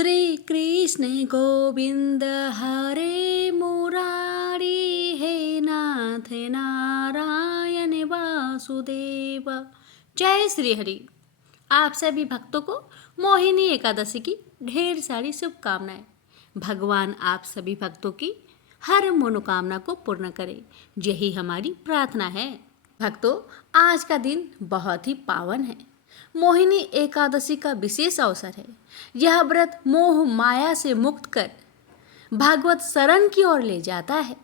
श्री कृष्ण गोविंद हरे मुरारी, हे नाथ नारायण वासुदेव। जय श्री हरि। आप सभी भक्तों को मोहिनी एकादशी की ढेर सारी शुभकामनाएं। भगवान आप सभी भक्तों की हर मनोकामना को पूर्ण करे, यही हमारी प्रार्थना है। भक्तों, आज का दिन बहुत ही पावन है। मोहिनी एकादशी का विशेष अवसर है। यह व्रत मोह माया से मुक्त कर भागवत शरण की ओर ले जाता है।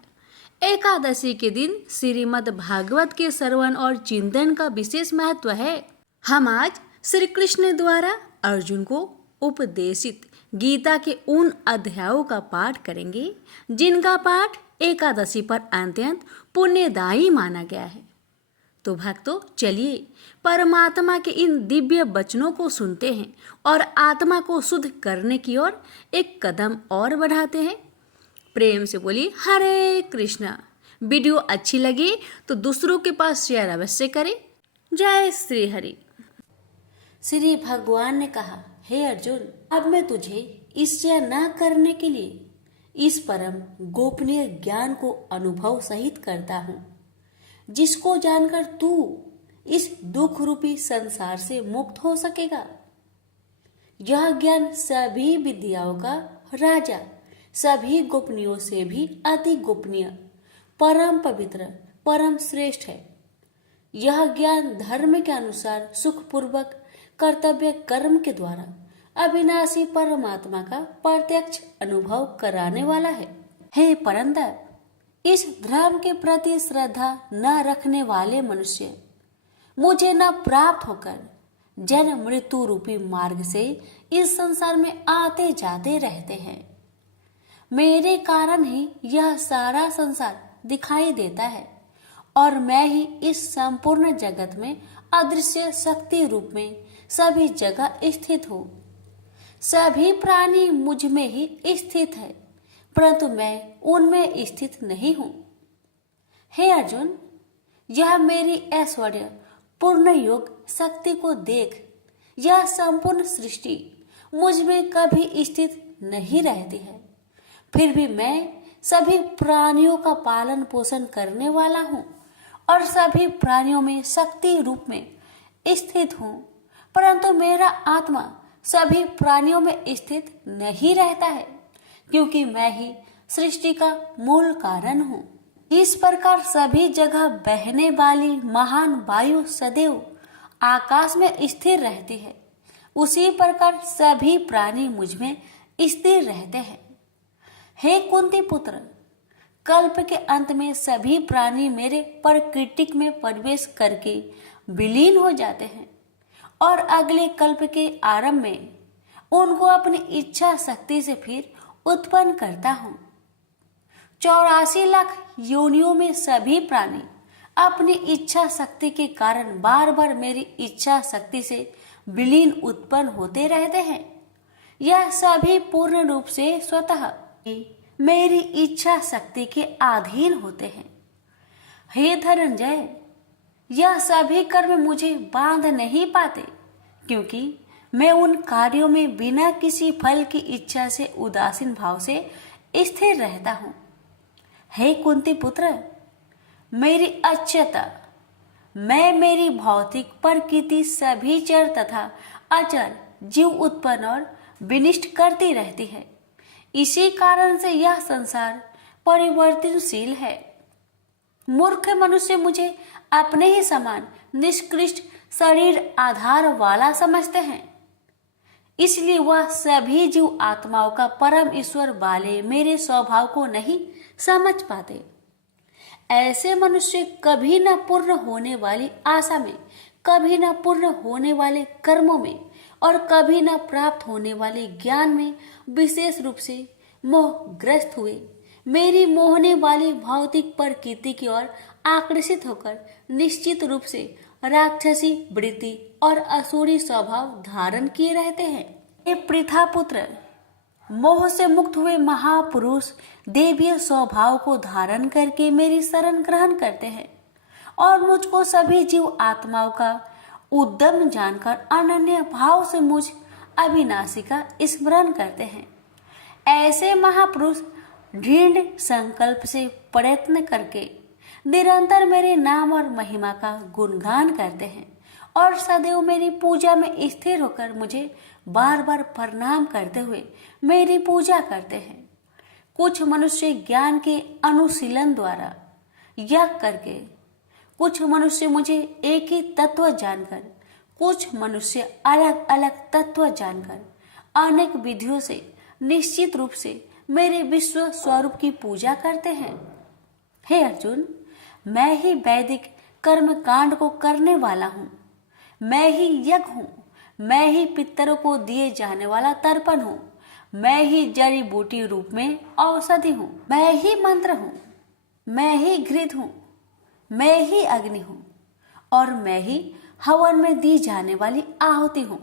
एकादशी के दिन श्रीमद् भागवत के श्रवण और चिंतन का विशेष महत्व है। हम आज श्री कृष्ण द्वारा अर्जुन को उपदेशित गीता के उन अध्यायों का पाठ करेंगे जिनका पाठ एकादशी पर अत्यंत पुण्यदायी माना गया है। तो भक्तों, चलिए परमात्मा के इन दिव्य वचनों को सुनते हैं और आत्मा को शुद्ध करने की ओर एक कदम और बढ़ाते हैं। प्रेम से बोलिए हरे कृष्णा। वीडियो अच्छी लगी तो दूसरों के पास शेयर अवश्य करें। जय श्री हरि। श्री भगवान ने कहा, हे अर्जुन, अब मैं तुझे ईर्ष्या न करने के लिए इस परम गोपनीय ज्ञान को अनुभव सहित करता हूँ, जिसको जानकर तू इस दुख रूपी संसार से मुक्त हो सकेगा। यह ज्ञान सभी विद्याओं का राजा, सभी गोपनीयों से भी अति गोपनीय, परम पवित्र, परम श्रेष्ठ है। यह ज्ञान धर्म के अनुसार सुखपूर्वक कर्तव्य कर्म के द्वारा अविनाशी परमात्मा का प्रत्यक्ष अनुभव कराने वाला है। हे परंतप, इस धर्म के प्रति श्रद्धा न रखने वाले मनुष्य मुझे न प्राप्त होकर जन्म मृत्यु रूपी मार्ग से इस संसार में आते जाते रहते हैं। मेरे कारण ही यह सारा संसार दिखाई देता है और मैं ही इस संपूर्ण जगत में अदृश्य शक्ति रूप में सभी जगह स्थित हूँ। सभी प्राणी मुझ में ही स्थित है, परंतु मैं उनमें स्थित नहीं हूँ। हे अर्जुन, यह मेरी ऐश्वर्य पूर्ण योग शक्ति को देख। यह संपूर्ण सृष्टि मुझ में कभी स्थित नहीं रहती है, फिर भी मैं सभी प्राणियों का पालन पोषण करने वाला हूँ और सभी प्राणियों में शक्ति रूप में स्थित हूँ, परंतु मेरा आत्मा सभी प्राणियों में स्थित नहीं रहता है, क्योंकि मैं ही सृष्टि का मूल कारण हूँ। इस प्रकार सभी जगह बहने वाली महान वायु सदैव आकाश में स्थिर रहती है, उसी प्रकार सभी प्राणी मुझ में स्थिर रहते हैं। हे कुंती पुत्र, कल्प के अंत में सभी प्राणी मेरे प्रकृति में प्रवेश करके विलीन हो जाते हैं और अगले कल्प के आरंभ में उनको अपनी इच्छा शक्ति से फिर उत्पन्न करता हूँ। 84 लाख योनियों में सभी प्राणी अपनी इच्छा शक्ति के कारण बार बार मेरी इच्छा शक्ति से विलीन उत्पन्न होते रहते हैं। यह सभी पूर्ण रूप से स्वतः मेरी इच्छा शक्ति के अधीन होते हैं। हे धनंजय, यह सभी कर्म मुझे बांध नहीं पाते, क्योंकि मैं उन कार्यों में बिना किसी फल की इच्छा से उदासीन भाव से स्थिर रहता हूँ। हे कुंती पुत्र, मेरी अक्षयता, मैं मेरी भौतिक प्रकृति सभी चर तथा अचर जीव उत्पन्न और विनिष्ट करती रहती है। इसी कारण से यह संसार परिवर्तनशील है। मूर्ख मनुष्य मुझे अपने ही समान निष्कृष्ट शरीर आधार वाला समझते हैं, इसलिए वह सभी जीव आत्माओं का परम ईश्वर वाले मेरे स्वभाव को नहीं समझ पाते। ऐसे मनुष्य कभी न पूर्ण होने वाली आशा में, कभी न पूर्ण होने वाले कर्मों में और कभी न प्राप्त होने वाले ज्ञान में विशेष रूप से मोहग्रस्त हुए मेरी मोहने वाली भौतिक प्रकृति की ओर आकर्षित होकर निश्चित रूप से राक्षसी वृत्ति और असुरी स्वभाव धारण किए रहते हैं। ये पृथा पुत्र, मोह से मुक्त हुए महापुरुष देवीय स्वभाव को धारण करके मेरी शरण ग्रहण करते हैं और मुझको सभी जीव आत्माओं का उद्यम जानकर अनन्य भाव से मुझ अविनाशी का स्मरण करते हैं। ऐसे महापुरुष दृढ़ संकल्प से प्रयत्न करके निरंतर मेरे नाम और महिमा का गुणगान करते हैं और सदैव मेरी पूजा में स्थिर होकर मुझे बार बार प्रणाम करते हुए मेरी पूजा करते हैं। कुछ मनुष्य ज्ञान के अनुशीलन द्वारा यज्ञ करके, कुछ मनुष्य मुझे एक ही तत्व जानकर, कुछ मनुष्य अलग अलग तत्व जानकर अनेक विधियों से निश्चित रूप से मेरे विश्व स्वरूप की पूजा करते हैं। हे अर्जुन, मैं ही वैदिक कर्म कांड को करने वाला हूँ, मैं ही यज्ञ हूँ, मैं ही पितरों को दिए जाने वाला तर्पण हूँ, मैं ही जड़ी बूटी रूप में औषधि हूँ, मैं ही मंत्र हूँ, मैं ही घृत हूँ, मैं ही अग्नि हूँ और मैं ही हवन में दी जाने वाली आहुति हूँ।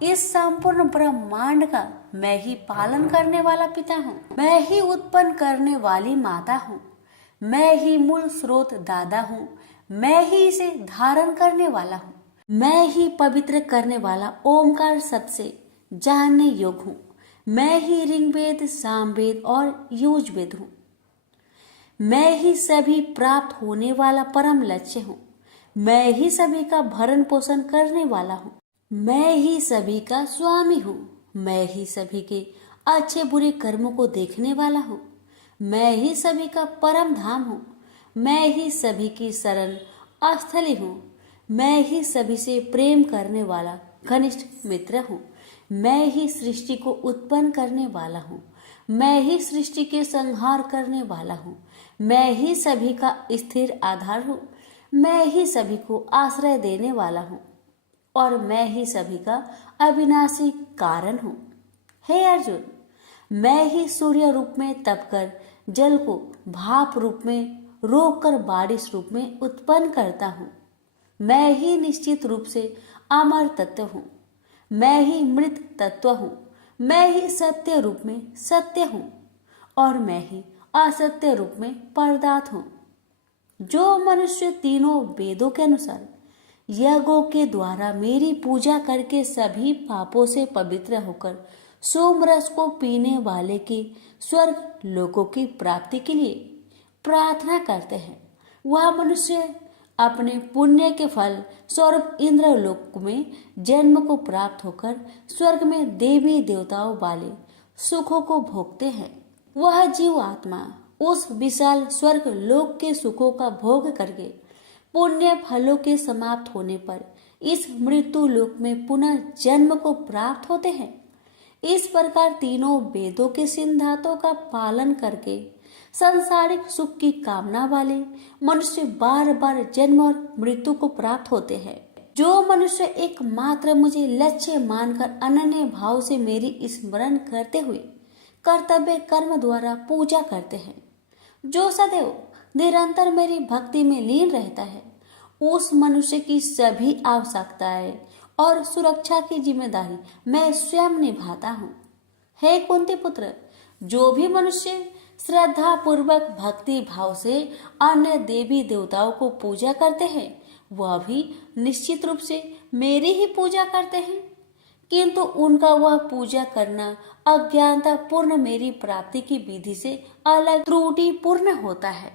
इस संपूर्ण ब्रह्मांड का मैं ही पालन करने वाला पिता हूँ, मैं ही उत्पन्न करने वाली माता हूँ, मैं ही मूल स्रोत दादा हूँ, मैं ही इसे धारण करने वाला हूँ, मैं ही पवित्र करने वाला ओमकार शब्द से जानने योग्य हूँ, मैं ही ऋग्वेद, सामवेद और यजुर्वेद हूँ, मैं ही सभी प्राप्त होने वाला परम लक्ष्य हूँ, मैं ही सभी का भरण पोषण करने वाला हूँ, मैं ही सभी का स्वामी हूँ, मैं ही सभी के अच्छे बुरे कर्मों को देखने वाला हूँ, मैं ही सभी का परम धाम हूँ, मैं ही सभी की शरण स्थली हूँ, मैं ही सभी से प्रेम करने वाला घनिष्ठ मित्र हूँ, मैं ही सृष्टि को उत्पन्न करने वाला हूँ, मैं ही सृष्टि के संहार करने वाला हूँ, मैं ही सभी का स्थिर आधार हूँ, मैं ही सभी को आश्रय देने वाला हूँ और मैं ही सभी का अविनाशी कारण हूँ। हे अर्जुन, मैं ही सूर्य रूप में तपकर जल को भाप रूप में रोककर बारिश रूप में उत्पन्न करता हूँ, मैं ही निश्चित रूप से अमर तत्व हूँ, मैं ही मृत तत्व हूँ, मैं ही सत्य रूप में सत्य हूँ और मैं ही असत्य रूप में पदार्थ हूँ। जो मनुष्य तीनों वेदों के अनुसार यज्ञों के द्वारा मेरी पूजा करके सभी पापों से पवित्र होकर सोमरस को पीने वाले की स्वर्ग लोकों की प्राप्ति के लिए प्रार्थना करते हैं, वह मनुष्य अपने पुण्य के फल स्वर्ग इंद्रलोक में जन्म को प्राप्त होकर स्वर्ग में देवी देवताओं वाले सुखों को भोगते हैं। वह जीव आत्मा उस विशाल स्वर्ग लोक के सुखों का भोग करके पुण्य फलों के समाप्त होने पर इस मृत्यु लोक में पुनः जन्म को प्राप्त होते हैं। इस प्रकार तीनों वेदों के सिद्धांतों का पालन करके सांसारिक सुख की कामना वाले मनुष्य बार बार जन्म और मृत्यु को प्राप्त होते हैं। जो मनुष्य एकमात्र मुझे लक्ष्य मानकर अनन्य भाव से मेरी स्मरण करते हुए कर्तव्य कर्म द्वारा पूजा करते हैं, जो सदैव निरंतर मेरी भक्ति में लीन रहता है, उस मनुष्य की सभी आवश्यकताएं और सुरक्षा की जिम्मेदारी मैं स्वयं निभाता हूँ। हे कुंती पुत्र, जो भी मनुष्य श्रद्धा पूर्वक भक्ति भाव से अन्य देवी देवताओं को पूजा करते हैं, वह भी निश्चित रूप से मेरी ही पूजा करते हैं, किंतु उनका वह पूजा करना अज्ञानता पूर्ण मेरी प्राप्ति की विधि से अलग त्रुटि पूर्ण होता है।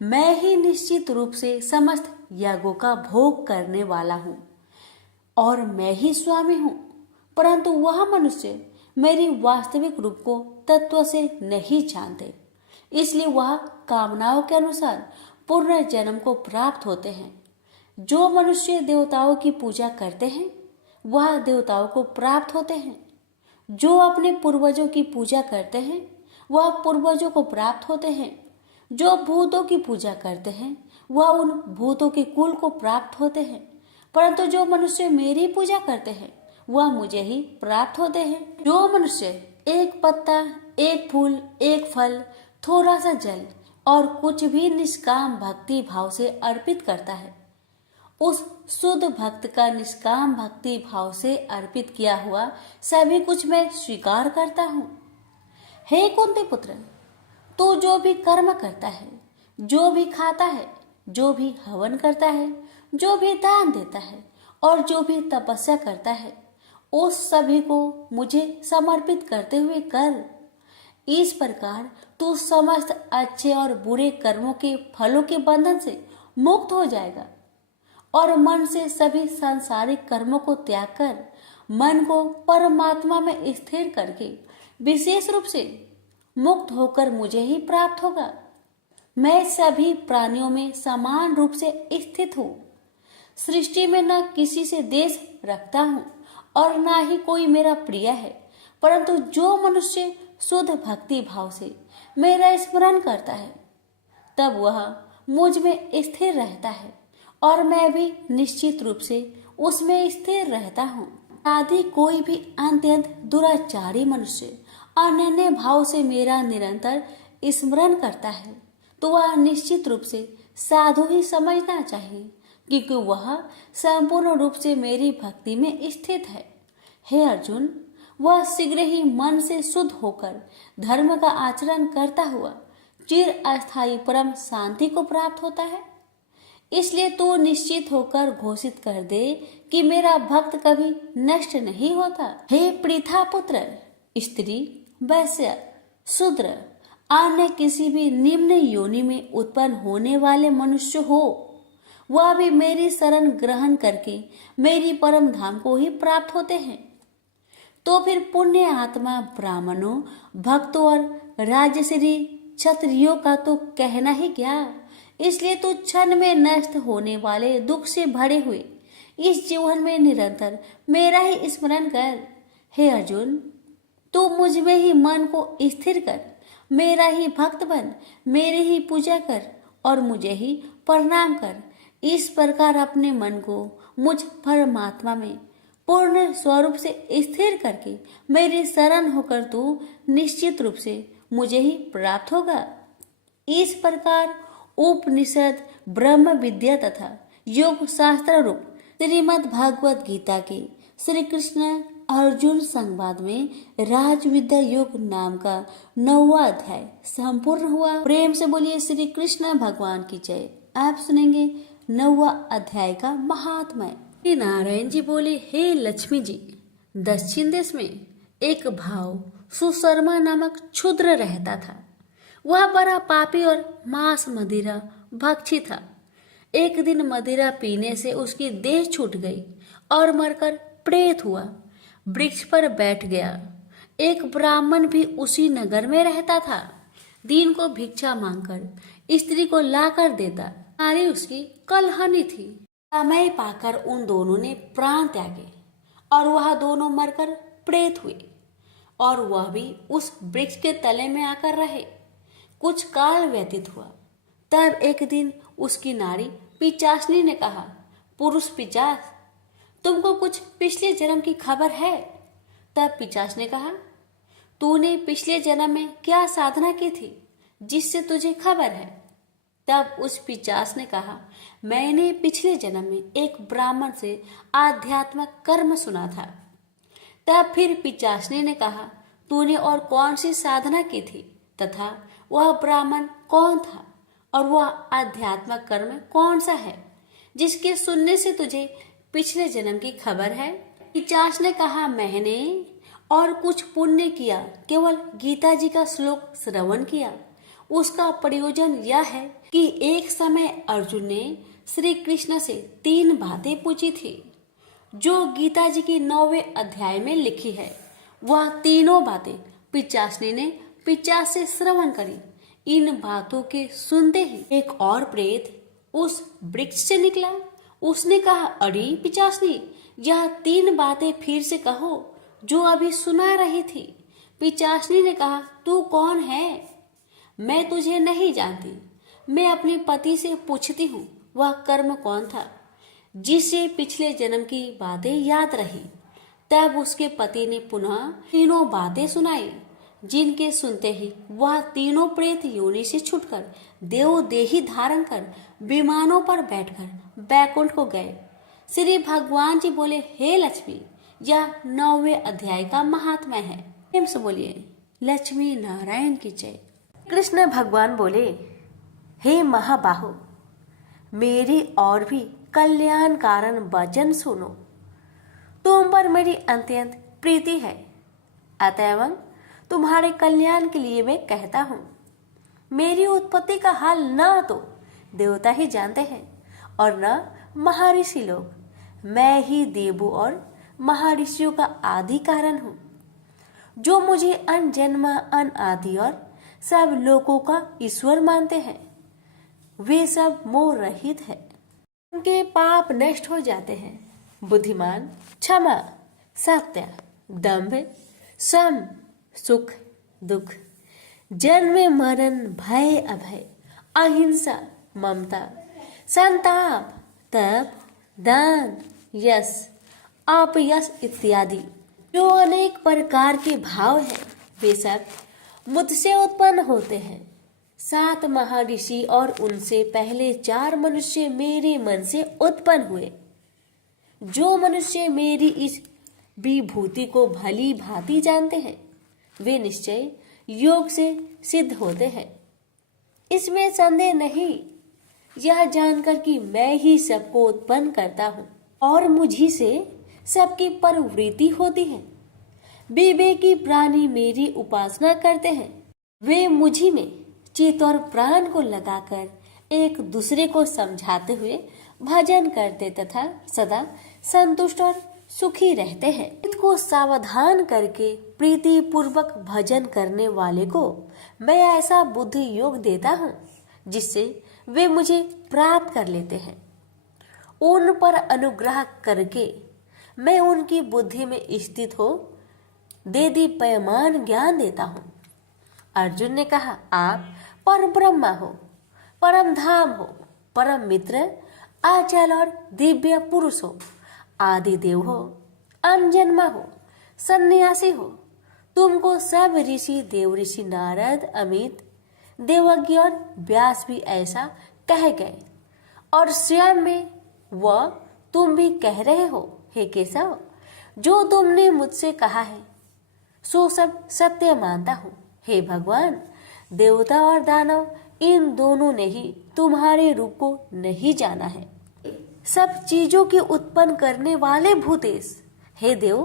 मैं ही निश्चित रूप से समस्त यागों का भोग करने वाला हूँ और मैं ही स्वामी हूँ, परंतु वह मनुष्य मेरी वास्तविक रूप को तत्व से नहीं जानते, इसलिए वह कामनाओं के अनुसार पूर्ण जन्म को प्राप्त होते हैं। जो मनुष्य देवताओं की पूजा करते हैं वह देवताओं को प्राप्त होते हैं, जो अपने पूर्वजों की पूजा करते हैं वह पूर्वजों को प्राप्त होते हैं, जो भूतों की पूजा करते हैं वह उन भूतों के कुल को प्राप्त होते हैं, परंतु जो मनुष्य मेरी पूजा करते हैं वह मुझे ही प्राप्त होते हैं। जो मनुष्य एक पत्ता, एक फूल, एक फल, थोड़ा सा जल और कुछ भी निष्काम भक्ति भाव से अर्पित करता है, उस शुद्ध भक्त का निष्काम भक्ति भाव से अर्पित किया हुआ सभी कुछ मैं स्वीकार करता हूँ। हे कुंती पुत्र, तू जो भी कर्म करता है, जो भी खाता है, जो भी हवन करता है, जो भी दान देता है और जो भी तपस्या करता है, उस सभी को मुझे समर्पित करते हुए कर। इस प्रकार तू समस्त अच्छे और बुरे कर्मों के फलों के बंधन से मुक्त हो जाएगा और मन से सभी सांसारिक कर्मों को त्याग कर मन को परमात्मा में स्थिर करके विशेष रूप से मुक्त होकर मुझे ही प्राप्त होगा। मैं सभी प्राणियों में समान रूप से स्थित हूँ। सृष्टि में न किसी से देश रखता हूँ और न ही कोई मेरा प्रिय है, परंतु जो मनुष्य शुद्ध भक्ति भाव से मेरा स्मरण करता है तब वह मुझ में स्थिर रहता है और मैं भी निश्चित रूप से उसमें स्थिर रहता हूँ। आदि कोई भी अत्यंत दुराचारी मनुष्य अनन्य भाव से मेरा निरंतर स्मरण करता है तो वह निश्चित रूप से साधु ही समझना चाहिए, क्योंकि वह संपूर्ण रूप से मेरी भक्ति में स्थित है। हे अर्जुन, वह शीघ्र ही मन से शुद्ध होकर धर्म का आचरण करता हुआ चिर अस्थायी परम शांति को प्राप्त होता है। इसलिए तू निश्चित होकर घोषित कर दे कि मेरा भक्त कभी नष्ट नहीं होता। हे पृथा पुत्र, स्त्री, वैश्य, शूद्र, अन्य किसी भी निम्न योनि में उत्पन्न होने वाले मनुष्य हो, वह भी मेरी शरण ग्रहण करके मेरी परम धाम को ही प्राप्त होते हैं। तो फिर पुण्य आत्मा ब्राह्मणों, भक्तों और राजश्री क्षत्रियों का तो कहना ही क्या। इसलिए तू क्षण में नष्ट होने वाले दुख से भरे हुए इस जीवन में निरंतर मेरा ही स्मरण कर। हे अर्जुन, तू मुझ में ही मन को स्थिर कर, मेरा ही भक्त बन, मेरी ही पूजा कर और मुझे ही प्रणाम कर। इस प्रकार अपने मन को मुझ परमात्मा में पूर्ण स्वरूप से स्थिर करके मेरी शरण होकर तू निश्चित रूप से मुझे ही प्राप्त होगा। इस प्रकार उपनिषद, ब्रह्म विद्या तथा योग शास्त्र रूप श्रीमद् भागवत गीता के श्री कृष्ण अर्जुन संवाद में राज विद्या योग नाम का 9वां अध्याय संपूर्ण हुआ। प्रेम से बोलिए श्री कृष्ण भगवान की जय। आप सुनेंगे 9वां अध्याय का महात्म्य। श्री नारायण जी बोले, हे लक्ष्मी जी, दक्षिण देश में एक भाव सुशर्मा नामक क्षुद्र रहता था। वह बड़ा पापी और मांस मदिरा भक्षी था। एक दिन मदिरा पीने से उसकी देह छूट गई और मरकर प्रेत हुआ। वृक्ष पर बैठ गया। एक ब्राह्मण भी उसी नगर में रहता था। दिन को भिक्षा मांगकर स्त्री को लाकर देता। नारी उसकी कलहनी थी। समय पाकर उन दोनों ने प्राण त्यागे और वह दोनों मरकर प्रेत हुए और वह भी उस वृक्ष के तले में आकर रहे। कुछ काल व्यतीत हुआ। तब एक दिन उसकी नारी पिचासनी ने कहा, पुरुष पिचास, तुमको कुछ पिछले जन्म की खबर है? तब पिचास ने कहा, तूने पिछले जन्म में क्या साधना की थी जिससे तुझे खबर है? तब उस पिचास ने कहा, मैंने पिछले जन्म में एक ब्राह्मण से आध्यात्मिक कर्म सुना था। तब फिर पिचासनी ने कहा, तूने और कौन सी साधना की थी तथा वह ब्राह्मण कौन था और वह आध्यात्मिक कर्म कौन सा है जिसके सुनने से तुझे पिछले जन्म की खबर है? पिचास ने कहा, मैंने और कुछ पुण्य किया, केवल गीता जी का श्लोक श्रवण किया। उसका प्रयोजन यह है कि एक समय अर्जुन ने श्री कृष्ण से 3 बातें पूछी थी जो गीता जी की 9वें अध्याय में लिखी है। वह तीनों बातें पिचासनी ने पिचास से श्रवण करी। इन बातों के सुनते ही एक और प्रेत उस वृक्ष से निकला। उसने कहा, अरे पिचासनी, यह 3 बातें फिर से कहो जो अभी सुना रही थी। पिचासनी ने कहा, तू कौन है? मैं तुझे नहीं जानती। मैं अपने पति से पूछती हूँ वह कर्म कौन था जिसे पिछले जन्म की बातें याद रही। तब उसके पति ने पुनः तीनों बातें सुनाई, जिनके सुनते ही वह तीनों प्रेत योनि से छूटकर देव देही धारण कर विमानों पर बैठकर बैकुंठ को गए। श्री भगवान जी बोले, हे लक्ष्मी, यह 9वें अध्याय का महात्म्य है। प्रेम से बोलिए लक्ष्मी नारायण की जय। कृष्ण भगवान बोले, हे महाबाहो, मेरी और भी कल्याण कारण वचन सुनो। तुम पर मेरी अत्यंत प्रीति है, अतएव तुम्हारे कल्याण के लिए मैं कहता हूँ। मेरी उत्पत्ति का हाल न तो देवता ही जानते हैं और न महर्षि लोग। मैं ही देवों और महर्षियों का आदि कारण हूँ। जो मुझे अनजन्मा अनादि और सब लोगों का ईश्वर मानते हैं, वे सब मोह रहित है। उनके पाप नष्ट हो जाते हैं। बुद्धिमान, क्षमा, सत्य, दंभ, सम, सुख, दुख, जन्म मरण, भय अभय, अहिंसा, ममता, संताप, तप, दान, यश, अपयश इत्यादि जो अनेक प्रकार के भाव हैं, वे सब मुझसे उत्पन्न होते हैं। 7 महर्षि और उनसे पहले 4 मनुष्य मेरे मन से उत्पन्न हुए। जो मनुष्य मेरी इस विभूति को भली भांति जानते हैं, वे निश्चय योग से सिद्ध होते हैं। इसमें संदेह नहीं, यह जानकर कि मैं ही सबको उत्पन्न करता हूँ और मुझी से सबकी प्रवृत्ति होती है। विवेकी प्राणी मेरी उपासना करते हैं। वे मुझी में चित्त और प्राण को लगाकर एक दूसरे को समझाते हुए भजन करते तथा सदा संतुष्ट और सुखी रहते हैं। चित्त को सावधान करके प्रीति पूर्वक भजन करने वाले को मैं ऐसा बुद्धि योग देता हूँ जिससे वे मुझे प्राप्त कर लेते हैं। उन पर अनुग्रह करके मैं उनकी बुद्धि में स्थित हो देदीप्यमान ज्ञान देता हूँ। अर्जुन ने कहा, आप परम ब्रह्मा हो, परम धाम हो, परम मित्र, अचल और दिव्य पुरुष हो, आदि देव हो, अनजन्मा हो, सन्यासी हो। तुमको सब ऋषि, देव ऋषि नारद, अमित, देवज्ञ और व्यास भी ऐसा कह गए और स्वयं में वह तुम भी कह रहे हो। हे केशव, जो तुमने मुझसे कहा है सो सब सत्य मानता हूँ। हे भगवान, देवता और दानव इन दोनों ने ही तुम्हारे रूप को नहीं जाना है। सब चीजों के उत्पन्न करने वाले भूतेश, हे देव,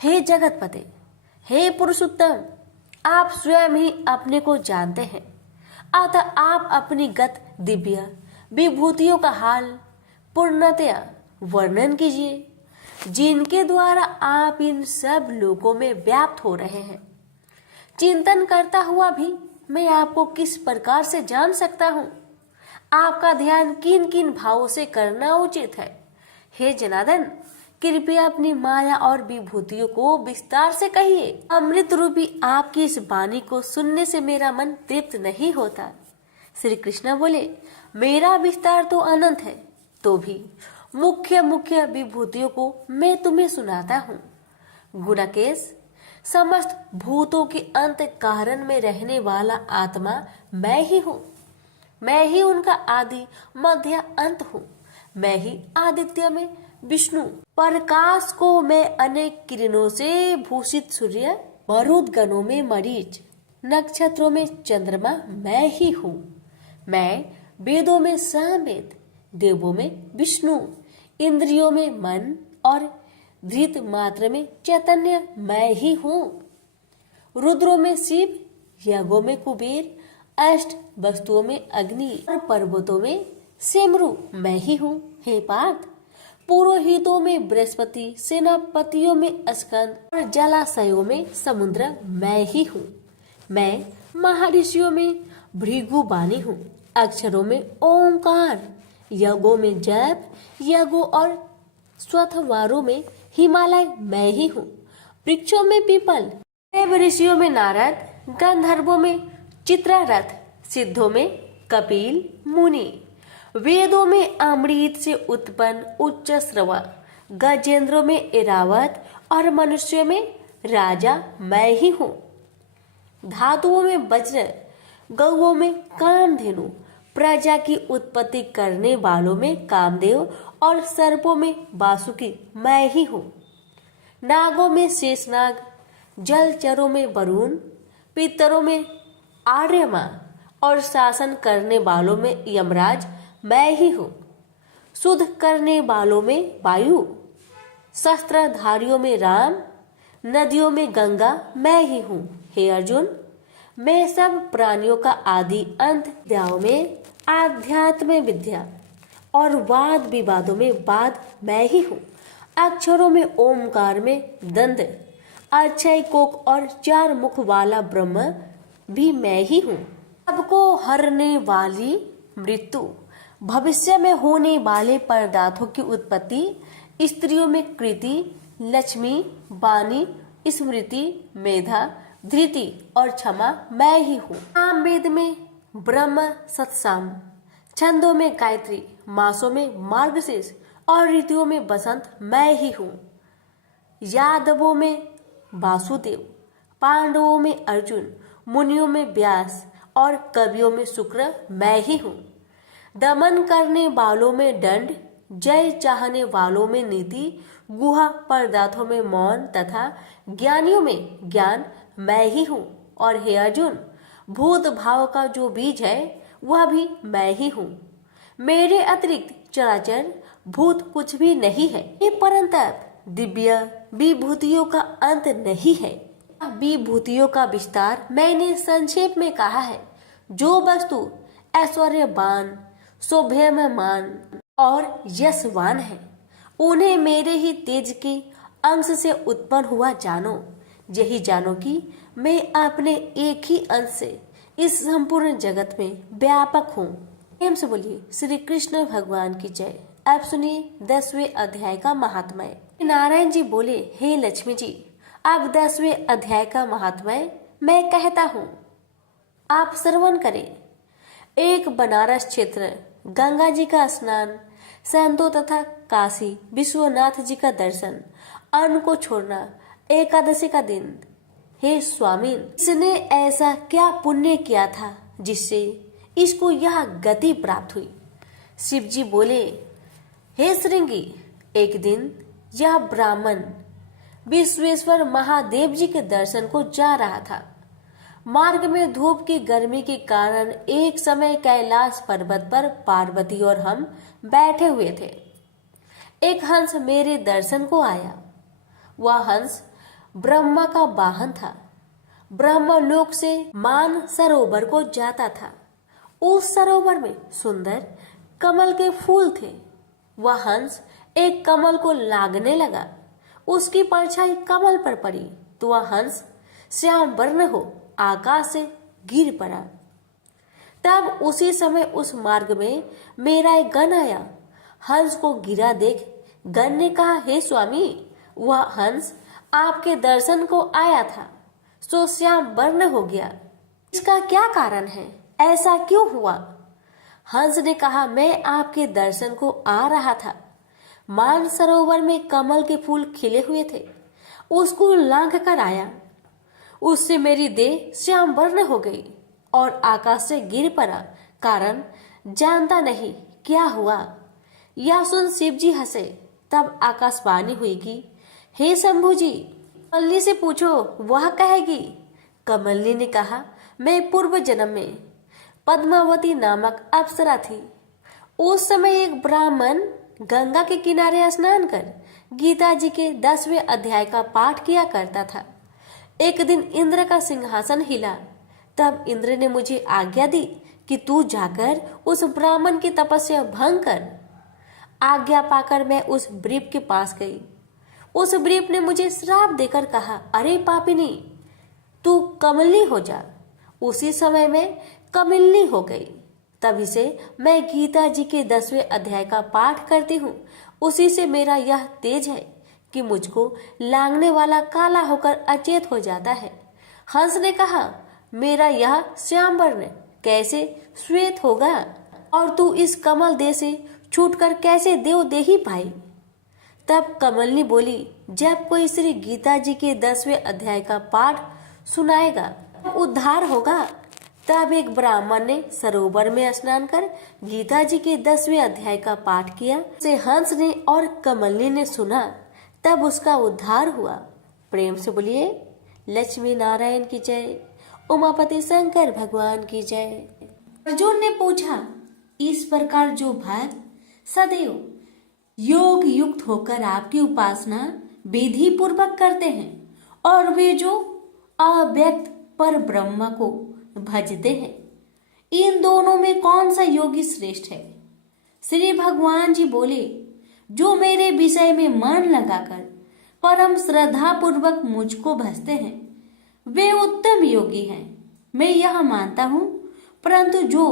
हे जगतपते, हे पुरुषोत्तम, आप स्वयं ही अपने को जानते हैं। अतः आप अपनी गत दिव्य विभूतियों का हाल पूर्णतया वर्णन कीजिए, जिनके द्वारा आप इन सब लोगों में व्याप्त हो रहे हैं। चिंतन करता हुआ भी मैं आपको किस प्रकार से जान सकता हूँ? आपका ध्यान किन किन भावों से करना उचित है? हे जनार्दन, कृपया अपनी माया और विभूतियों को विस्तार से कहिए। अमृत रूपी आपकी इस वाणी को सुनने से मेरा मन तृप्त नहीं होता। श्री कृष्ण बोले, मेरा विस्तार तो अनंत है, तो भी मुख्य मुख्य विभूतियों को मैं तुम्हें सुनाता हूँ। गुणकेश, समस्त भूतों के अंत कारण में रहने वाला आत्मा मैं ही हूँ। मैं ही उनका आदि मध्य अंत हूँ। मैं ही आदित्य में विष्णु, प्रकाश को मैं अनेक किरणों से भूषित सूर्य, मरुद गणों में मरीच, नक्षत्रों में चंद्रमा मैं ही हूँ। मैं वेदों में सामवेद, देवों में विष्णु, इंद्रियों में मन और धृत मात्र में चैतन्य मैं ही हूँ। रुद्रों में शिव, यज्ञों में कुबेर, अष्ट वस्तुओं में अग्नि और पर्वतों में सेमरु मैं ही हूँ। हे पार्थ, पुरोहितों में बृहस्पति, सेनापतियों में स्कंद और जलाशयों में समुद्र मैं ही हूँ। मैं महर्षियों में भृगुबानी हूँ, अक्षरों में ओंकार, यज्ञों में जप, यज्ञों और स्वथवारों में हिमालय मैं ही हूँ। वृक्षों में पीपल, देव ऋषियों में नारद, गंधर्वों में चित्ररथ, सिद्धों में कपिल मुनि, वेदों में अमृत से उत्पन्न उच्च श्रवा, गजेंद्रों में ऐरावत और मनुष्यों में राजा मैं ही हूँ। धातुओं में वज्र, गौओं में कामधेनु, प्रजा की उत्पत्ति करने वालों में कामदेव और सर्पों में वासुकी मैं ही हूँ। नागों में शेषनाग, जलचरों में वरुण, पितरों में आर्यमा और शासन करने वालों में यमराज मैं ही हूँ। शुद्ध करने वालों में वायु, शस्त्रधारियों में राम, नदियों में गंगा मैं ही हूँ। हे अर्जुन, मैं सब प्राणियों का आदि अंत, विद्याओं में आध्यात्म विद्या और वाद विवादों में वाद मैं ही हूँ। अक्षरों में ओमकार में दंड, अक्षय कोक और चार मुख वाला ब्रह्म भी मैं ही हूँ। सबको हरने वाली मृत्यु, भविष्य में होने वाले पदार्थों की उत्पत्ति, स्त्रियों में कृति, लक्ष्मी, वाणी, स्मृति, मेधा, धृति और क्षमा मैं ही हूँ। साम वेद में ब्रह्म सत्साम, छंदों में गायत्री, मासों में मार्गशीर्ष और ऋतुओं में बसंत मैं ही हूँ। यादवों में वासुदेव, पांडवों में अर्जुन, मुनियों में व्यास और कवियों में शुक्र मैं ही हूँ। दमन करने वालों में दंड, जय चाहने वालों में नीति, गुहा पदार्थों में मौन तथा ज्ञानियों में ज्ञान मैं ही हूँ। और हे अर्जुन, भूत भाव का जो बीज है वह भी मैं ही हूँ। मेरे अतिरिक्त चराचर भूत कुछ भी नहीं है। ये परंतप दिव्य विभूतियों का अंत नहीं है। विभूतियों का विस्तार मैंने संक्षेप में कहा है। जो वस्तु ऐश्वर्यवान, शोभेयमान और यशवान है, उन्हें मेरे ही तेज के अंश से उत्पन्न हुआ जानो। यही जानो कि मैं अपने एक ही अंश से इस संपूर्ण जगत में व्यापक हूँ। प्रेम से बोलिए श्री कृष्ण भगवान की जय। अब सुनिए 10वें अध्याय का महात्म्य। नारायण जी बोले, हे लक्ष्मी जी, अब 10वें अध्याय का महात्म्य मैं कहता हूँ, आप श्रवण करें। एक बनारस क्षेत्र, गंगा जी का स्नान, संतों तथा काशी विश्वनाथ जी का दर्शन, अन्न को छोड़ना, एकादशी का दिन। हे स्वामी, इसने ऐसा क्या पुण्य किया था जिससे इसको यह गति प्राप्त हुई? शिव जी बोले, हे श्रृंगी, एक दिन यह ब्राह्मण विश्वेश्वर महादेव जी के दर्शन को जा रहा था। मार्ग में धूप की गर्मी के कारण एक समय कैलाश पर्वत पर पार्वती और हम बैठे हुए थे। एक हंस मेरे दर्शन को आया। वह हंस ब्रह्मा का वाहन था। ब्रह्मलोक से मान सरोवर को जाता था। उस सरोवर में सुंदर कमल के फूल थे। वह हंस एक कमल को लागने लगा। उसकी परछाई कमल पर पड़ी तो वह हंस श्याम वर्ण हो आकाश से गिर पड़ा। तब उसी समय उस मार्ग में मेरा एक गण आया। हंस को गिरा देख गण ने कहा, हे स्वामी, वह हंस आपके दर्शन को आया था, सो श्याम वर्ण हो गया। इसका क्या कारण है? ऐसा क्यों हुआ? हंस ने कहा, मैं आपके दर्शन को आ रहा था। मान सरोवर में कमल के फूल खिले हुए थे, उसको लांघ कर आया। उससे मेरी देह श्याम वर्ण हो गई और आकाश से गिर पड़ा। कारण जानता नहीं क्या हुआ। यह सुन शिव जी हंसे। तब आकाशवाणी हुई कि हे शंभु जी, कमलनी से पूछो, वह कहेगी। कमलनी ने कहा, मैं पूर्व जन्म में पद्मावती नामक अप्सरा थी। उस समय एक ब्राह्मण गंगा के किनारे स्नान कर गीता जी के 10वें अध्याय का पाठ किया करता था। एक दिन इंद्र का सिंहासन हिला। तब इंद्र ने मुझे आज्ञा दी कि तू जाकर उस ब्राह्मण की तपस्या भंग कर। आज्ञा पाकर मैं उस ब्रीप के पास गई। उस ब्रीप ने मुझे श्राप देकर कहा, अरे पापिनी, तू कमलनी हो जा। उसी समय में कमलनी हो गई। तभी से मैं गीता जी के 10वें अध्याय का पाठ करती हूँ। उसी से मेरा यह तेज है कि मुझको लांघने वाला काला होकर अचेत हो जाता है। हंस ने कहा, मेरा यह श्याम वर्ण कैसे श्वेत होगा और तू इस कमल देह से छूटकर कैसे देव देही पाई? तब कमलनी बोली, जब कोई श्री गीता जी के 10वें अध्याय का पाठ सुनाएगा उद्धार होगा। तब एक ब्राह्मण ने सरोवर में स्नान कर गीता जी के 10वें अध्याय का पाठ किया। से हंस ने और कमलनी ने सुना, तब उसका उद्धार हुआ। प्रेम से बोलिए लक्ष्मी नारायण की जय, उमापति शंकर भगवान की जय। अर्जुन ने पूछा, इस प्रकार जो भक्त सदैव योग युक्त होकर आपकी उपासना विधि पूर्वक करते हैं और वे जो अव्यक्त पर ब्रह्म को भजते हैं, इन दोनों में कौन सा योगी श्रेष्ठ है? श्री भगवान जी बोले, जो मेरे विषय में मन लगाकर परम श्रद्धा पूर्वक मुझको भजते हैं वे उत्तम योगी हैं। मैं यह मानता हूँ, परंतु जो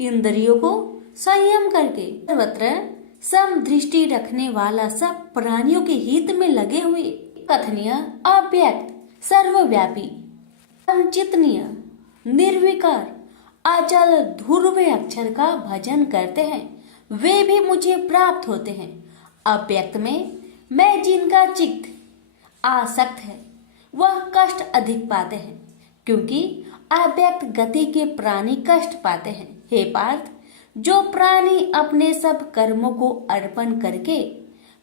इंद्रियों को संयम करके सर्वत्र सम दृष्टि रखने वाला सब प्राणियों के हित में लगे हुए कथनीय अव्यक्त सर्वव्यापी अचिंतनीय निर्विकार अचल ध्रुव अक्षर का भजन करते हैं वे भी मुझे प्राप्त होते हैं। अव्यक्त में मैं जिनका चित्त आसक्त है वह कष्ट अधिक पाते हैं, क्योंकि अव्यक्त गति के प्राणी कष्ट पाते हैं। हे पार्थ, जो प्राणी अपने सब कर्मों को अर्पण करके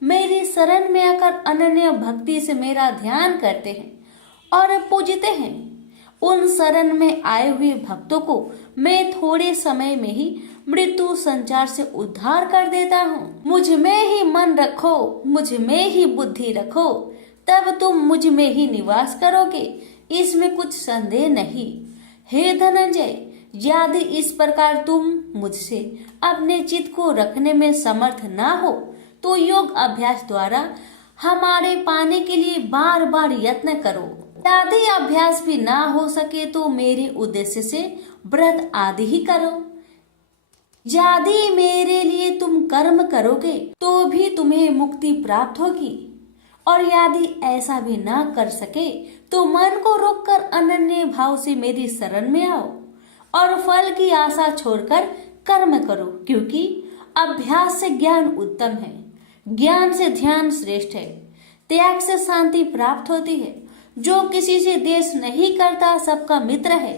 मेरी शरण में आकर अनन्य भक्ति से मेरा ध्यान करते हैं और पूजते हैं, उन शरण में आए हुए भक्तों को मैं थोड़े समय में ही मृत्यु संचार से उद्धार कर देता हूँ। मुझ में ही मन रखो, मुझ में ही बुद्धि रखो, तब तुम मुझ में ही निवास करोगे, इसमें कुछ संदेह नहीं। हे धनंजय, यदि इस प्रकार तुम मुझसे अपने चित्त को रखने में समर्थ ना हो तो योग अभ्यास द्वारा हमारे पाने के लिए बार बार यत्न करो। यदि अभ्यास भी ना हो सके तो मेरे उद्देश्य से व्रत आदि ही करो। यदि मेरे लिए तुम कर्म करोगे तो भी तुम्हें मुक्ति प्राप्त होगी, और यदि ऐसा भी ना कर सके तो मन को रोककर अनन्य भाव से मेरी शरण में आओ और फल की आशा छोड़कर कर्म करो, क्योंकि अभ्यास से ज्ञान उत्तम है, ज्ञान से ध्यान श्रेष्ठ है, त्याग से शांति प्राप्त होती है। जो किसी से द्वेष नहीं करता सबका मित्र है,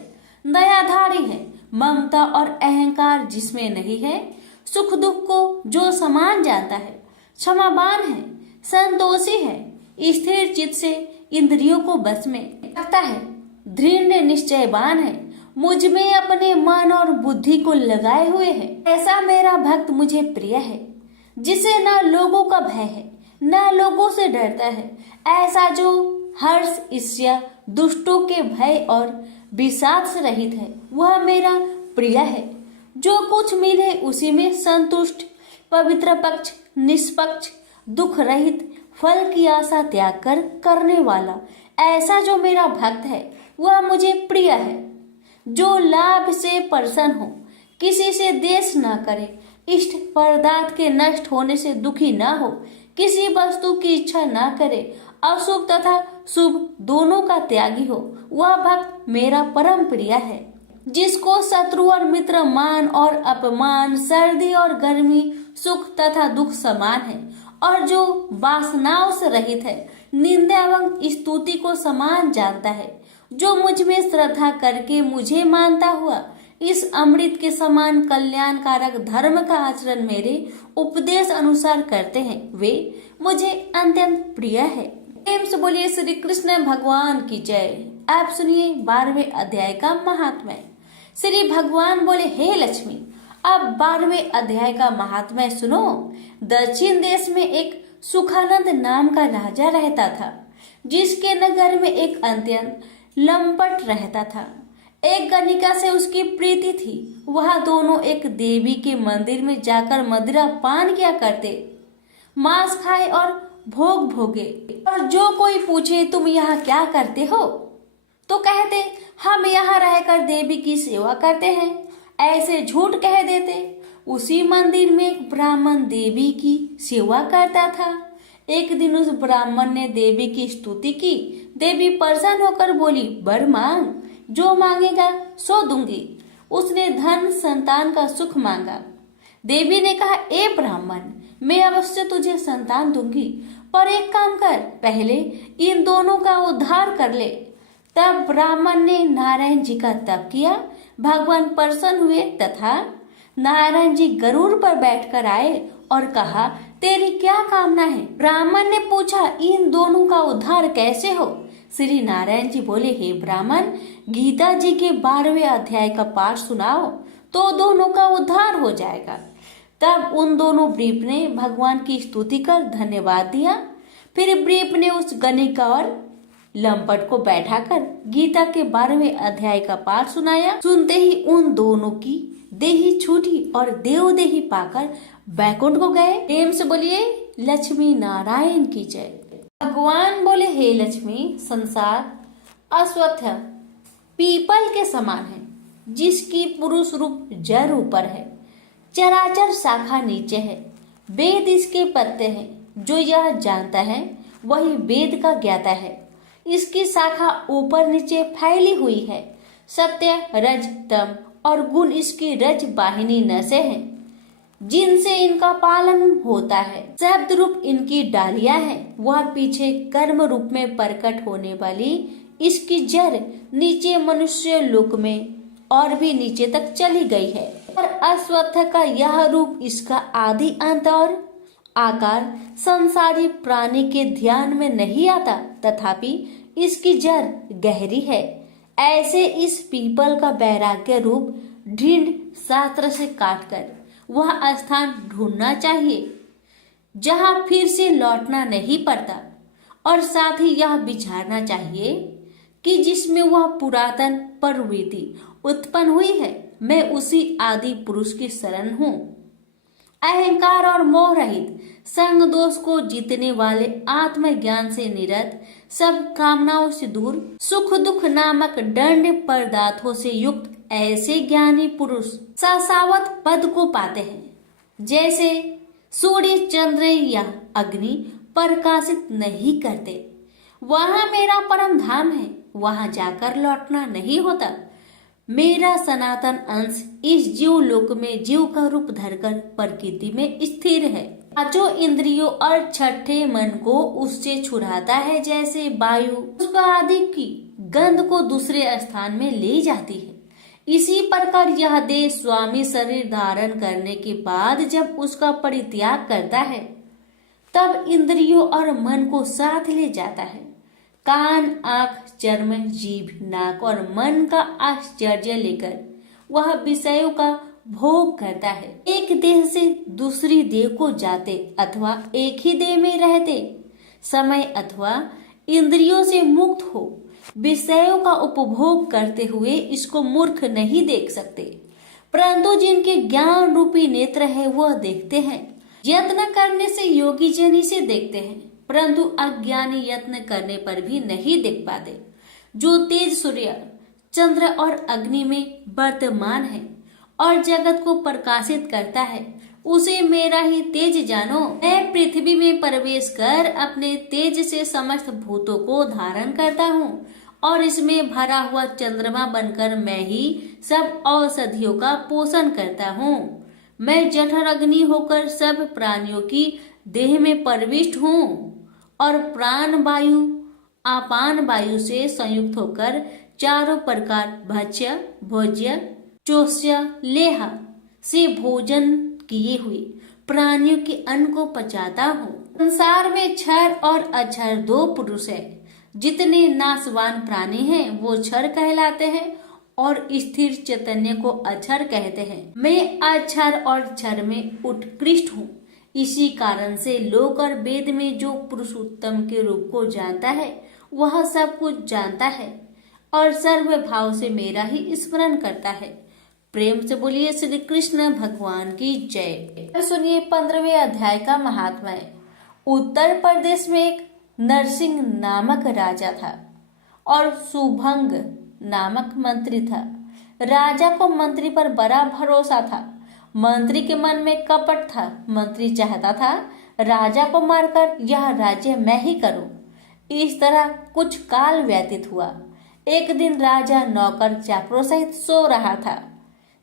दयाधारी है, ममता और अहंकार जिसमें नहीं है, सुख दुख को जो समान जानता है, क्षमावान है, संतोषी है, स्थिर चित्त से इंद्रियों को बस में रखता है, दृढ़ निश्चयवान है, मुझ में अपने मन और बुद्धि को लगाए हुए है, ऐसा मेरा भक्त मुझे प्रिय है, जिसे न लोगों का भय है न लोगों से डरता है। ऐसा जो हर्ष ईर्ष्या दुष्टों के भय और विषाद से रहित है वह मेरा प्रिय है। जो कुछ मिले उसी में संतुष्ट, पवित्र पक्ष, निष्पक्ष, दुख रहित, फल की आशा त्याग कर करने वाला, ऐसा जो मेरा भक्त है वह मुझे प्रिय है। जो लाभ से प्रसन्न हो, किसी से द्वेष न करे, इष्ट पदार्थ के नष्ट होने से दुखी न हो, किसी वस्तु की इच्छा न करे, अशुभ तथा शुभ दोनों का त्यागी हो, वह भक्त मेरा परम प्रिय है। जिसको शत्रु और मित्र, मान और अपमान, सर्दी और गर्मी, सुख तथा दुख समान है, और जो वासनाओं से रहित है, निंदा एवं स्तुति को समान जानता है, जो मुझ में श्रद्धा करके मुझे मानता हुआ इस अमृत के समान कल्याणकारक धर्म का आचरण मेरे उपदेश अनुसार करते हैं, वे मुझे अत्यंत प्रिय है। प्रेम से बोलिए श्री कृष्ण भगवान की जय। आप सुनिए 12वें अध्याय का महात्म्य। श्री भगवान बोले, हे लक्ष्मी, अब 12वें अध्याय का महात्म्य सुनो। दक्षिण देश में एक सुखानंद नाम का राजा रहता था, जिसके नगर में एक अत्यंत लंपट रहता था। एक गणिका से उसकी प्रीति थी। वह दोनों एक देवी के मंदिर में जाकर मदिरा पान किया करते, मांस खाए और भोग भोगे। और जो कोई पूछे तुम यहाँ क्या करते हो, तो कहते हम यहाँ रहकर देवी की सेवा करते हैं, ऐसे झूठ कह देते। उसी मंदिर में एक ब्राह्मण देवी की सेवा करता था। एक दिन उस ब्राह्मण ने देवी की स्तुति की। देवी प्रसन्न होकर बोली, वर मांग, जो मांगेगा सो दूंगी। उसने धन संतान का सुख मांगा। देवी ने कहा, ए ब्राह्मण, मैं अवश्य तुझे संतान दूंगी, पर एक काम कर, पहले इन दोनों का उद्धार कर ले। तब ब्राह्मण ने नारायण जी का तप किया। भगवान प्रसन्न हुए तथा नारायण जी गरुड़ पर बैठकर आए और कहा, तेरी क्या कामना है? ब्राह्मण ने पूछा, इन दोनों का उद्धार कैसे हो? श्री नारायण जी बोले, हे ब्राह्मण, गीता जी के 12वें अध्याय का पाठ सुनाओ तो दोनों का उद्धार हो जाएगा। तब उन दोनों ब्रीफ ने भगवान की स्तुति कर धन्यवाद दिया। फिर ब्रीफ ने उस गणिका और लंपट को बैठाकर गीता के 12वें अध्याय का पाठ सुनाया। सुनते ही उन दोनों की देही छूटी और देव देही पाकर बैकुंठ को गए। प्रेम से बोलिए लक्ष्मी नारायण की जय। भगवान बोले, हे लक्ष्मी, संसार अश्वत्थ पीपल के समान है, जिसकी पुरुष रूप जड़ ऊपर है, चराचर शाखा नीचे है, वेद इसके पत्ते हैं। जो यह जानता है वही वेद का ज्ञाता है। इसकी शाखा ऊपर नीचे फैली हुई है। सत्य, रज, तम और गुण इसकी रज वाहिनी नसें हैं, जिनसे इनका पालन होता है। शब्द रूप इनकी डालियां हैं। वह पीछे कर्म रूप में प्रकट होने वाली इसकी जड़ नीचे मनुष्य लोक में और भी नीचे तक चली गई है। और अश्वत्थ का यह रूप इसका आदि अंत और आकार संसारी प्राणी के ध्यान में नहीं आता, तथापि इसकी जड़ गहरी है। ऐसे इस पीपल का वैराग्य रूप ढींढ शास्त्र से काटकर वह स्थान ढूंढना चाहिए जहां फिर से लौटना नहीं पड़ता, और साथ ही यह विचारना चाहिए कि जिसमें वह पुरातन प्रवृत्ति उत्पन्न हुई है, मैं उसी आदि पुरुष की शरण हूँ। अहंकार और मोह रहित, संग दोष को जीतने वाले, आत्मज्ञान से निरत, सब कामनाओं से दूर, सुख दुख नामक दंड पदार्थों से युक्त ऐसे ज्ञानी पुरुष शाश्वत पद को पाते हैं। जैसे सूर्य, चंद्र या अग्नि प्रकाशित नहीं करते, वहां मेरा परम धाम है, वहां जाकर लौटना नहीं होता। मेरा सनातन अंश इस जीव लोक में जीव का रूप धरकर प्रकृति में स्थिर है। पांचों इंद्रियों और छठे मन को उससे छुड़ाता है। जैसे वायु पुष्प आदि की गंध को दूसरे स्थान में ले जाती है, इसी प्रकार यह देह स्वामी शरीर धारण करने के बाद जब उसका परित्याग करता है, तब इंद्रियों और मन को साथ ले जाता है। कान, आंख, चर्म, जीभ, नाक और मन का आश्चर्य लेकर वह विषयों का भोग करता है। एक देह से दूसरी देह को जाते अथवा एक ही देह में रहते समय अथवा इंद्रियों से मुक्त हो विषयों का उपभोग करते हुए इसको मूर्ख नहीं देख सकते, परंतु जिनके ज्ञान रूपी नेत्र है वह देखते हैं। यत्न करने से योगी जन इसे देखते हैं, परंतु अज्ञानी यत्न करने पर भी नहीं देख पाते। जो तेज सूर्य, चंद्र और अग्नि में वर्तमान है और जगत को प्रकाशित करता है, उसे मेरा ही तेज जानो। मैं पृथ्वी में प्रवेश कर अपने तेज से समस्त भूतों को धारण करता हूँ, और इसमें भरा हुआ चंद्रमा बनकर मैं ही सब औषधियों का पोषण करता हूँ। मैं जठर अग्नि होकर सब प्राणियों की देह में प्रविष्ट हूँ, और प्राण वायु अपान वायु से संयुक्त होकर चारों प्रकार भक्ष्य, भोज्य, चोष्य, लेह से भोजन किए हुए प्राणियों के अन्न को पचाता हूँ। संसार में क्षर और अक्षर दो पुरुष है। जितने नाशवान प्राणी हैं वो क्षर कहलाते हैं और स्थिर चैतन्य को अक्षर कहते हैं। मैं अक्षर और क्षर में उत्कृष्ट हूँ। इसी कारण से लोक और वेद में जो पुरुष उत्तम के रूप को जानता है वह सब कुछ जानता है और सर्व भाव से मेरा ही स्मरण करता है। प्रेम से बोलिए श्री कृष्ण भगवान की जय। सुनिए 15वें अध्याय का महात्म्य। उत्तर प्रदेश में एक नरसिंह नामक राजा था और सुभंग नामक मंत्री था। राजा को मंत्री पर बड़ा भरोसा था। मंत्री के मन में कपट था। मंत्री चाहता था राजा को मारकर यह राज्य मैं ही करूं। इस तरह कुछ काल व्यतीत हुआ। एक दिन राजा नौकर चाकरों सहित सो रहा था।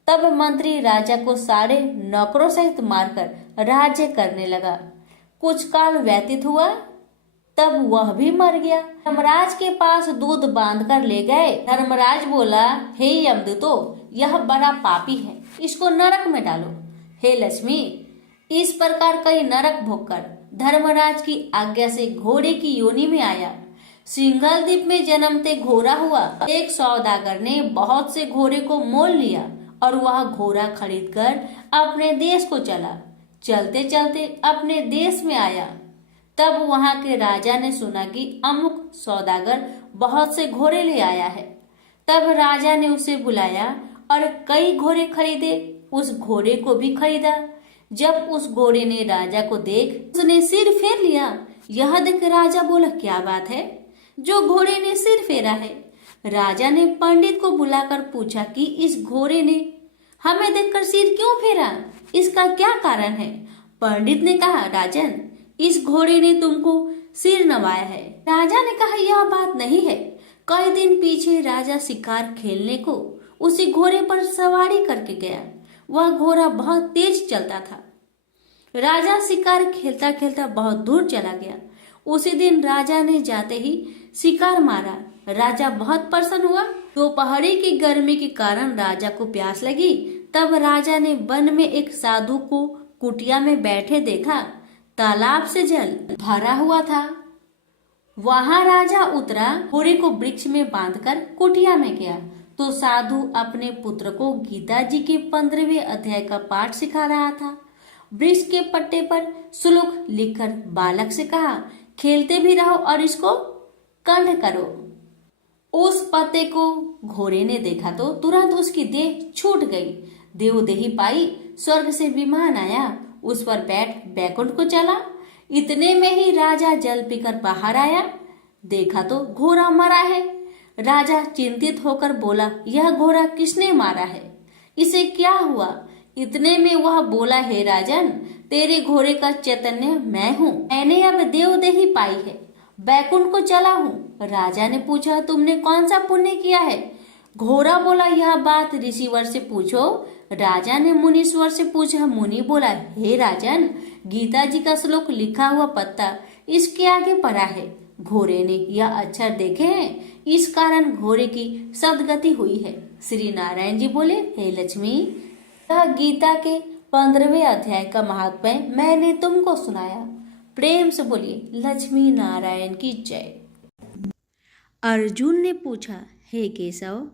तब मंत्री राजा को सारे नौकरों सहित मारकर राज्य करने लगा। कुछ काल व्यतीत हुआ, तब वह भी मर गया। धर्मराज के पास दूध बांध कर ले गए। धर्मराज बोला, हे यमदूतो, यह बड़ा पापी है, इसको नरक में डालो। हे लक्ष्मी, इस प्रकार कई नरक भोगकर धर्मराज की आज्ञा से घोड़े की योनि में आया। सिंघल द्वीप में जन्मते घोड़ा हुआ। एक सौदागर ने बहुत से घोड़े को मोल लिया और वह घोड़ा खरीदकर अपने देश को चला। चलते चलते अपने देश में आया। तब वहां के राजा ने सुना कि अमुक सौदागर बहुत से घोड़े ले आया है। तब राजा ने उसे बुलाया और कई घोड़े खरीदे। उस घोड़े को भी खरीदा। जब उस घोड़े ने राजा को देख उसने सिर फेर लिया। यह देख राजा बोला, क्या बात है, जो घोड़े ने सिर फेरा है? राजा ने पंडित को बुलाकर पूछा कि इस घोड़े ने हमें देखकर सिर क्यों फेरा, इसका क्या कारण है? पंडित ने कहा, राजन, इस घोड़े ने तुमको सिर नवाया है। राजा ने कहा, यह बात नहीं है। कई दिन पीछे राजा शिकार खेलने को उसी घोड़े पर सवारी करके गया। वह घोड़ा बहुत तेज चलता था। राजा शिकार खेलता खेलता बहुत दूर चला गया। उसी दिन राजा ने जाते ही शिकार मारा। राजा बहुत प्रसन्न हुआ। दोपहरी की गर्मी के कारण राजा को प्यास लगी। तब राजा ने वन में एक साधु को कुटिया में बैठे देखा। तालाब से जल भरा हुआ था। वहां राजा उतरा, घोड़े को वृक्ष में बांधकर कुटिया में गया तो साधु अपने पुत्र को गीता जी के 15वें अध्याय का पाठ सिखा रहा था। वृक्ष के पट्टे पर श्लोक लिखकर बालक से कहा, खेलते भी रहो और इसको कंठ करो। उस पत्ते को घोड़े ने देखा तो तुरंत उसकी देह छूट गई। देवदेही पाई, स्वर्ग से विमान आया, उस पर बैठ बैकुंठ को चला। इतने में ही राजा जल पीकर बाहर आया। देखा तो घोड़ा मरा है। राजा चिंतित होकर बोला, यह घोड़ा किसने मारा है, इसे क्या हुआ? इतने में वह बोला, हे राजन, तेरे घोड़े का चैतन्य मैं हूँ। मैंने अब देवदेही पाई है, बैकुंठ को चला हूँ। राजा ने पूछा, तुमने कौन सा पुण्य किया है? घोड़ा बोला, यह बात ऋषिवर से पूछो। राजा ने मुनीश्वर से पूछा। मुनि बोला, हे राजन, गीता जी का श्लोक लिखा हुआ पत्ता इसके आगे पड़ा है। घोड़े ने यह अक्षर देखे हैं, इस कारण घोड़े की सदगति हुई है। श्री नारायण जी बोले, हे लक्ष्मी, यह गीता के 15वें अध्याय का महात्म्य मैंने तुमको सुनाया। प्रेम से बोलिए लक्ष्मी नारायण की जय। अर्जुन ने पूछा, हे केशव,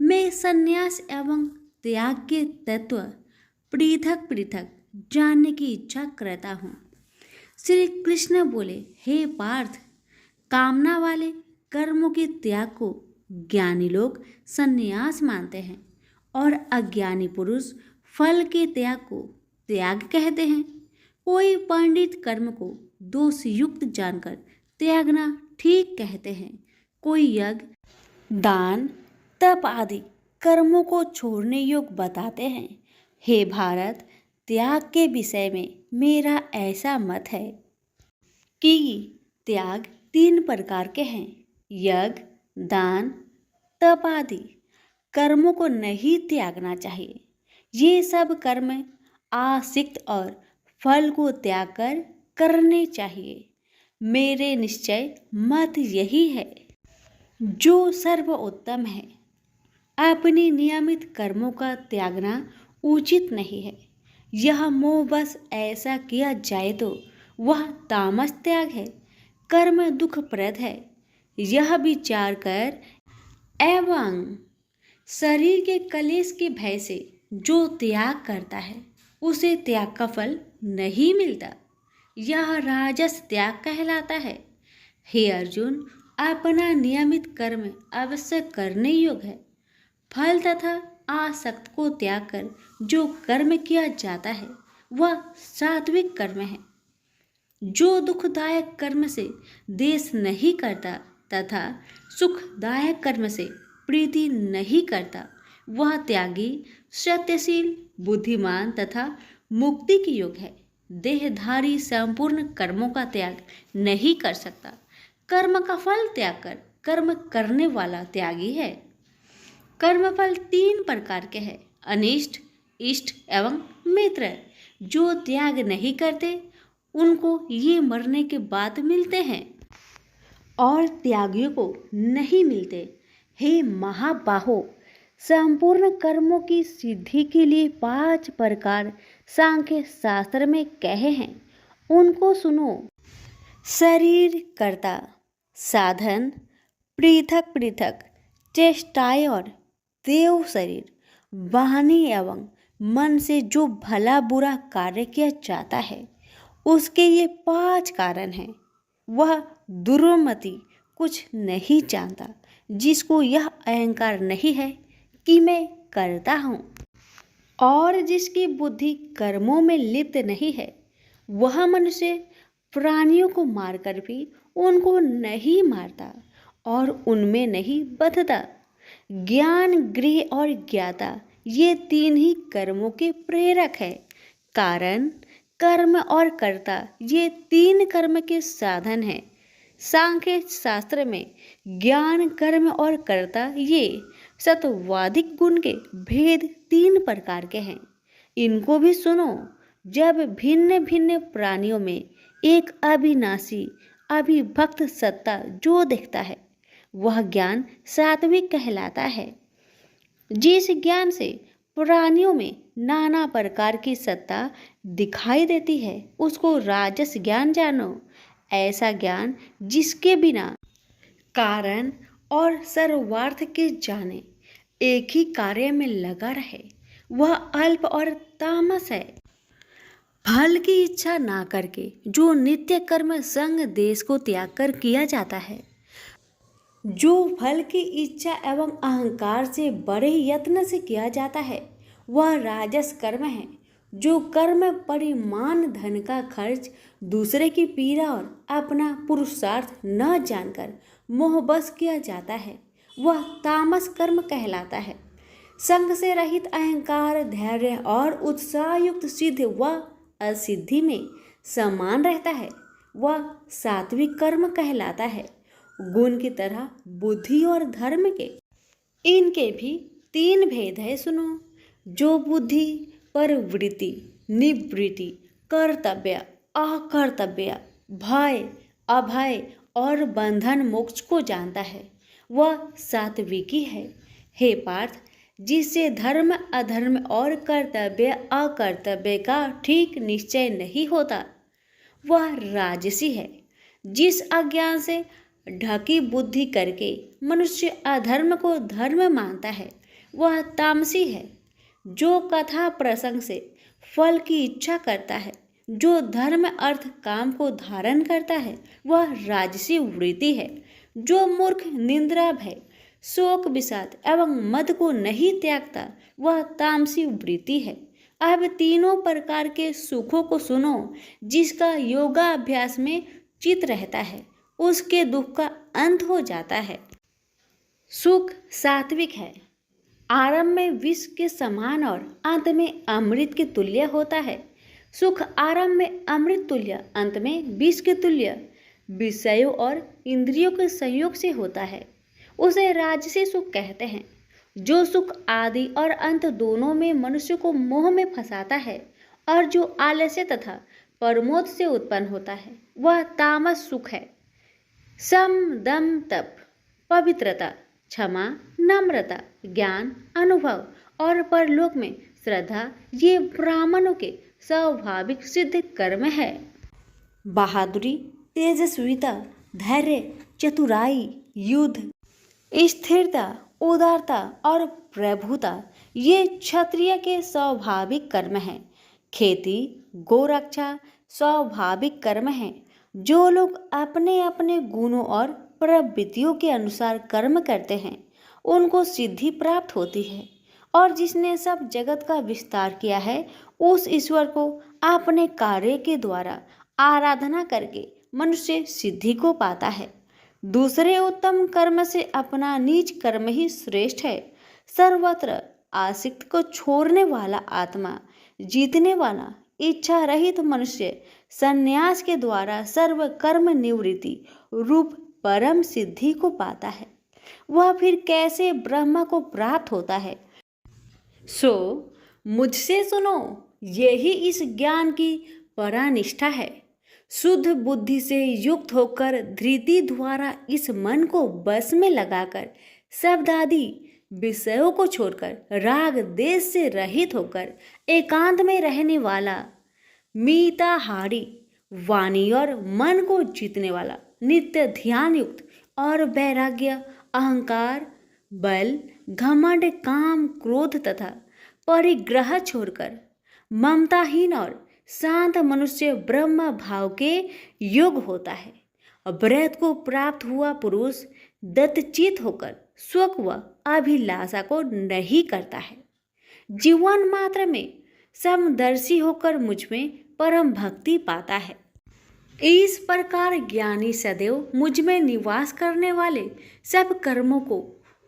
मैं संन्यास एवं त्याग के तत्व पृथक पृथक जानने की इच्छा करता हूँ। श्री कृष्ण बोले, हे पार्थ, कामना वाले कर्मों के त्याग को ज्ञानी लोग संन्यास मानते हैं और अज्ञानी पुरुष फल के त्याग को त्याग कहते हैं। कोई पंडित कर्म को दोष युक्त जानकर त्यागना ठीक कहते हैं। कोई यज्ञ, दान, तप आदि कर्मों को छोड़ने योग्य बताते हैं। हे भारत, त्याग के विषय में मेरा ऐसा मत है कि त्याग 3 प्रकार के हैं। यज्ञ, दान, तप आदि कर्मों को नहीं त्यागना चाहिए। ये सब कर्म आसक्त और फल को त्याग कर करने चाहिए। मेरे निश्चय मत यही है जो सर्वोत्तम है। अपने नियमित कर्मों का त्यागना उचित नहीं है। यह मोह बस ऐसा किया जाए तो वह तामस त्याग है। कर्म दुखप्रद है, यह विचार कर एवं शरीर के कलेश के भय से जो त्याग करता है उसे त्याग का फल नहीं मिलता। यह राजस त्याग कहलाता है। हे अर्जुन, अपना नियमित कर्म अवश्य करने योग्य है। फल तथा आसक्त को त्याग कर जो कर्म किया जाता है वह सात्विक कर्म है। जो दुखदायक कर्म से द्वेष नहीं करता तथा सुखदायक कर्म से प्रीति नहीं करता वह त्यागी, सत्यशील, बुद्धिमान तथा मुक्ति के योग्य है। देहधारी संपूर्ण कर्मों का त्याग नहीं कर सकता। कर्म का फल त्याग कर कर्म करने वाला त्यागी है। कर्मफल 3 प्रकार के हैं, अनिष्ट, इष्ट एवं मित्र। जो त्याग नहीं करते उनको ये मरने के बाद मिलते हैं और त्यागियों को नहीं मिलते। हे महाबाहो, संपूर्ण कर्मों की सिद्धि के लिए 5 प्रकार सांख्य शास्त्र में कहे हैं, उनको सुनो। शरीर कर्ता, साधन, पृथक पृथक चेष्टाएं और देव शरीर वाणी एवं मन से जो भला बुरा कार्य किया जाता है उसके ये 5 कारण हैं। वह दुर्मति कुछ नहीं जानता जिसको यह अहंकार नहीं है कि मैं करता हूँ, और जिसकी बुद्धि कर्मों में लिप्त नहीं है वह मनुष्य प्राणियों को मारकर भी उनको नहीं मारता और उनमें नहीं बंधता। ज्ञान, गृह और ज्ञाता ये 3 ही कर्मों के प्रेरक है। कारण, कर्म और कर्ता ये 3 कर्म के साधन हैं। सांख्य शास्त्र में ज्ञान, कर्म और कर्ता ये सत्वादिक गुण के भेद 3 प्रकार के हैं। इनको भी सुनो। जब भिन्न भिन्न प्राणियों में एक अविनाशी अविभक्त सत्ता जो दिखता है वह ज्ञान सात्विक कहलाता है। जिस ज्ञान से प्राणियों में नाना प्रकार की सत्ता दिखाई देती है उसको राजस ज्ञान जानो। ऐसा ज्ञान जिसके बिना कारण और सर्वार्थ के जाने एक ही कार्य में लगा रहे वह अल्प और तामस है। फल की इच्छा ना करके जो नित्य कर्म संग देश को त्याग कर किया जाता है, जो फल की इच्छा एवं अहंकार से बड़े यत्न से किया जाता है वह राजस कर्म है। जो कर्म परिमाण धन का खर्च दूसरे की पीड़ा और अपना पुरुषार्थ न जानकर मोहबस किया जाता है वह तामस कर्म कहलाता है। संग से रहित अहंकार, धैर्य और उत्साह युक्त सिद्ध व असिद्धि में समान रहता है वह सात्विक कर्म कहलाता है। गुण की तरह बुद्धि और धर्म के इनके भी 3 भेद है सुनो। जो बुद्धि प्रवृत्ति, निवृत्ति, कर्तव्य, अकर्तव्य, भय, अभय और बंधन मोक्ष को जानता है वह सात्विकी है। हे पार्थ, जिससे धर्म अधर्म और कर्तव्य अकर्तव्य का ठीक निश्चय नहीं होता वह राजसी है। जिस अज्ञान से ढकी बुद्धि करके मनुष्य अधर्म को धर्म मानता है वह तामसी है। जो कथा प्रसंग से फल की इच्छा करता है, जो धर्म अर्थ काम को धारण करता है वह राजसी वृत्ति है। जो मूर्ख, निंद्रा, भय, शोक, विषाद एवं मद को नहीं त्यागता वह तामसी वृत्ति है। अब 3 प्रकार के सुखों को सुनो। जिसका योगाभ्यास में चित रहता है उसके दुख का अंत हो जाता है। सुख सात्विक है। आरंभ में विष के समान और अंत में अमृत के तुल्य होता है। सुख आरंभ में अमृत तुल्य, अंत में विष के तुल्य विषयों और इंद्रियों के संयोग से होता है। उसे राजसी सुख कहते हैं। जो सुख आदि और अंत दोनों में मनुष्य को मोह में फंसाता है और जो आलस्य तथा प्रमोद से उत्पन्न होता है वह तामस सुख है। सम, दम, तप, पवित्रता, क्षमा, नम्रता, ज्ञान, अनुभव और परलोक में श्रद्धा ये ब्राह्मणों के स्वाभाविक सिद्ध कर्म है। बहादुरी, तेजस्विता, धैर्य, चतुराई, युद्ध, स्थिरता, उदारता और प्रभुता ये क्षत्रिय के स्वाभाविक कर्म हैं। खेती, गोरक्षा स्वाभाविक कर्म हैं। जो लोग अपने अपने गुणों और प्रवृत्तियों के अनुसार कर्म करते हैं उनको सिद्धि प्राप्त होती है। और जिसने सब जगत का विस्तार किया है उस ईश्वर को अपने कार्य के द्वारा आराधना करके मनुष्य सिद्धि को पाता है। दूसरे उत्तम कर्म से अपना नीच कर्म ही श्रेष्ठ है। सर्वत्र आसक्त को छोड़ने वाला आत्मा जीतने वाला इच्छा रहित मनुष्य संन्यास के द्वारा सर्व कर्म निवृत्ति रूप परम सिद्धि को पाता है। वह फिर कैसे ब्रह्म को प्राप्त होता है? सो मुझसे सुनो, यही इस ज्ञान की परानिष्ठा है। शुद्ध बुद्धि से युक्त होकर धृति द्वारा इस मन को बस में लगाकर शब्द आदि विषयों को छोड़कर राग देश से रहित होकर एकांत में रहने वाला, मीताहारी, वाणी और मन को जीतने वाला, नित्य ध्यान युक्त और वैराग्य, अहंकार, बल, घमंड, काम, क्रोध तथा परिग्रह छोड़कर ममताहीन और शांत मनुष्य ब्रह्म भाव के योग होता है। ब्रह्म को प्राप्त हुआ पुरुष दत्तचित होकर सुख व अभिलाषा को नहीं करता है। जीवन मात्र में समदर्शी होकर मुझ में परम भक्ति पाता है। इस प्रकार ज्ञानी सदैव मुझ में निवास करने वाले सब कर्मों को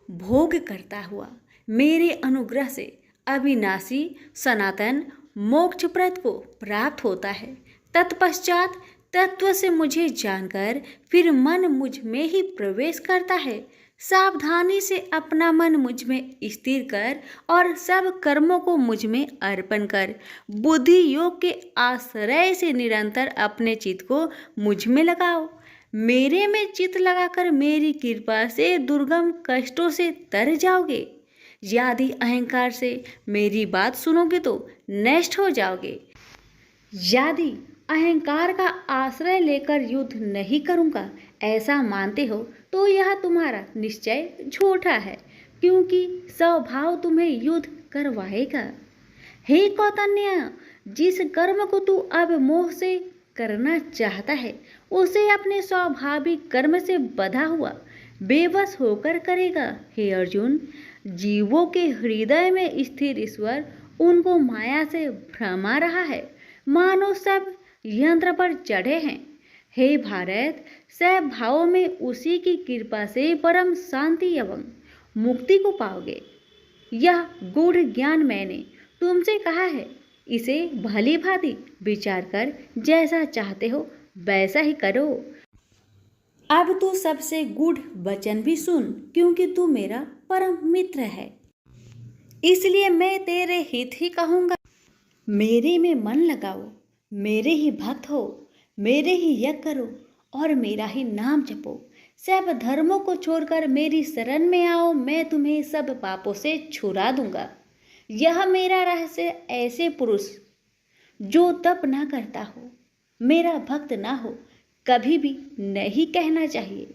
भोग करता हुआ मेरे अनुग्रह से अविनाशी सनातन मोक्षप्रद को प्राप्त होता है। तत्पश्चात तत्व से मुझे जानकर फिर मन मुझ में ही प्रवेश करता है। सावधानी से अपना मन मुझ में स्थिर कर और सब कर्मों को मुझ में अर्पण कर बुद्धि योग के आश्रय से निरंतर अपने चित्त को मुझ में लगाओ। मेरे में चित्त लगाकर मेरी कृपा से दुर्गम कष्टों से तर जाओगे। यदि अहंकार से मेरी बात सुनोगे तो नष्ट हो जाओगे। यदि अहंकार का आश्रय लेकर युद्ध नहीं करूँगा ऐसा मानते हो तो यह तुम्हारा निश्चय झूठा है, क्योंकि स्वभाव तुम्हें युद्ध करवाएगा। हे कौतन्य, जिस कर्म को तू अब मोह से करना चाहता है उसे अपने स्वाभाविक कर्म से बधा हुआ बेबस होकर करेगा। हे अर्जुन, जीवों के हृदय में स्थिर ईश्वर उनको माया से भ्रमा रहा है, मानो सब यंत्र पर चढ़े हैं। हे भारत, सब भावों में उसी की कृपा से परम शांति एवं मुक्ति को पाओगे। यह गूढ़ ज्ञान मैंने तुमसे कहा है, इसे भली भांति विचार कर जैसा चाहते हो वैसा ही करो। अब तू सबसे गूढ़ वचन भी सुन, क्योंकि तू मेरा परम मित्र है, इसलिए मैं तेरे हित ही कहूँगा। मेरे में मन लगाओ, मेरे ही भक्त हो, मेरे ही यज्ञ करो और मेरा ही नाम जपो। सब धर्मों को छोड़कर मेरी शरण में आओ, मैं तुम्हें सब पापों से छुड़ा दूंगा। यह मेरा रहस्य ऐसे पुरुष जो तप ना करता हो, मेरा भक्त ना हो, कभी भी नहीं कहना चाहिए।